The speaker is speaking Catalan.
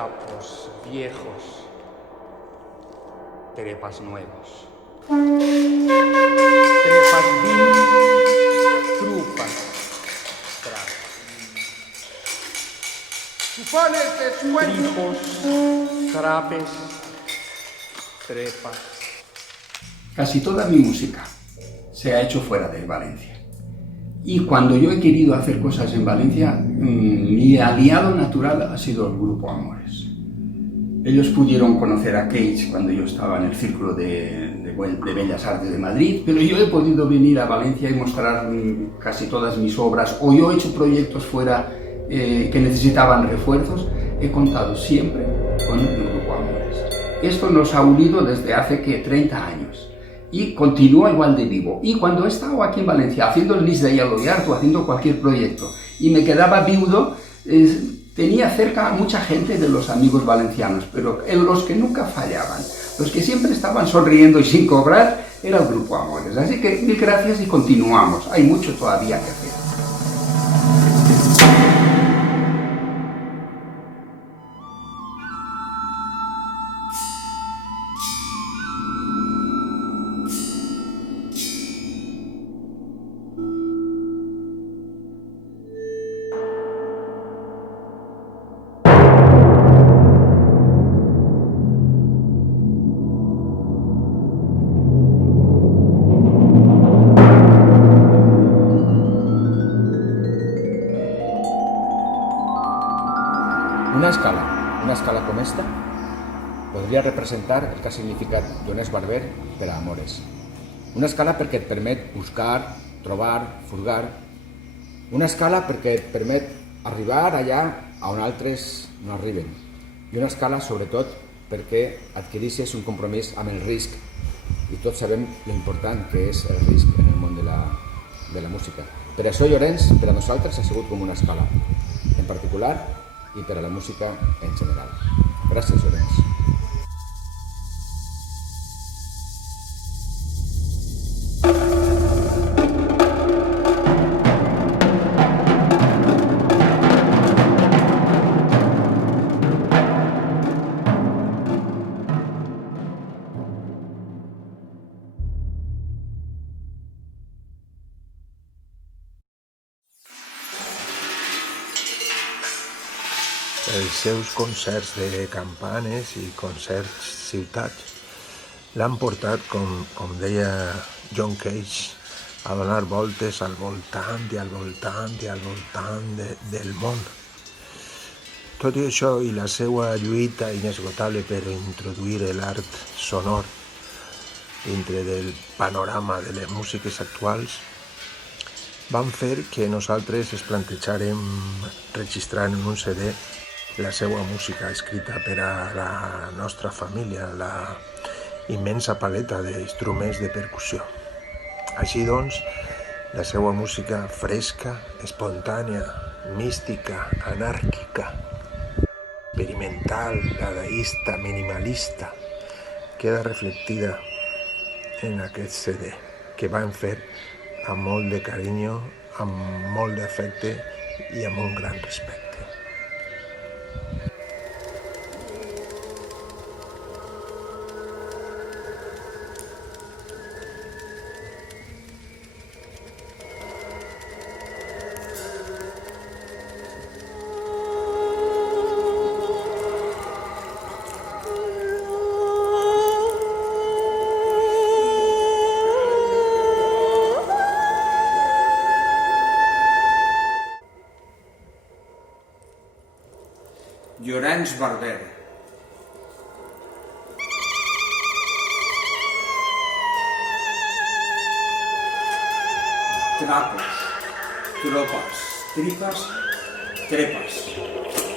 trapos viejos, trepas nuevos. Trepas trupas, trapos. Supones descuento. Tripos, trapes, trepas. Casi toda mi música se ha hecho fuera de Valencia. Y cuando yo he querido hacer cosas en Valencia, mi aliado natural ha sido el Grupo Amores. Ellos pudieron conocer a Cage cuando yo estaba en el Círculo de Bellas Artes de Madrid, pero yo he podido venir a Valencia y mostrar casi todas mis obras, o yo he hecho proyectos fuera que necesitaban refuerzos. He contado siempre con el Grupo Amores. Esto nos ha unido desde hace 30 años. Y continúa igual de vivo. Y cuando he estado aquí en Valencia haciendo el Lis de Yellow Art o haciendo cualquier proyecto y me quedaba viudo, tenía cerca a mucha gente de los amigos valencianos, pero en los que nunca fallaban, los que siempre estaban sonriendo y sin cobrar, era el Grupo Amores. Así que mil gracias y continuamos. Hay mucho todavía que hacer. Una escala com esta, podria representar el que ha significat Llorenç Barber per a Amores. Una escala perquè et permet buscar, trobar, furgar. Una escala perquè et permet arribar allà on altres no arriben. I una escala, sobretot, perquè adquireixes un compromís amb el risc. I tots sabem l'important que és el risc en el món de la música. Per això Llorenç, per a nosaltres, ha sigut com una escala. En particular, i per a la música en general. Gràcies, Llorenç. Els seus concerts de campanes i concerts ciutats l'han portat, com deia John Cage, a donar voltes al voltant i al voltant i al voltant del món. Tot i això i la seva lluita inesgotable per introduir l'art sonor dintre del panorama de les músiques actuals van fer que nosaltres es plantejàrem registrar en un CD la seva música escrita per a la nostra família, la immensa paleta d'instruments de percussió. Així doncs, la seva música fresca, espontània, mística, anàrquica, experimental, dadaista, minimalista, queda reflectida en aquest CD, que van fer amb molt de carinyo, amb molt d'afecte i amb un gran respecte. Llorenç Barber. Trapos, tropas, tripas, trepas.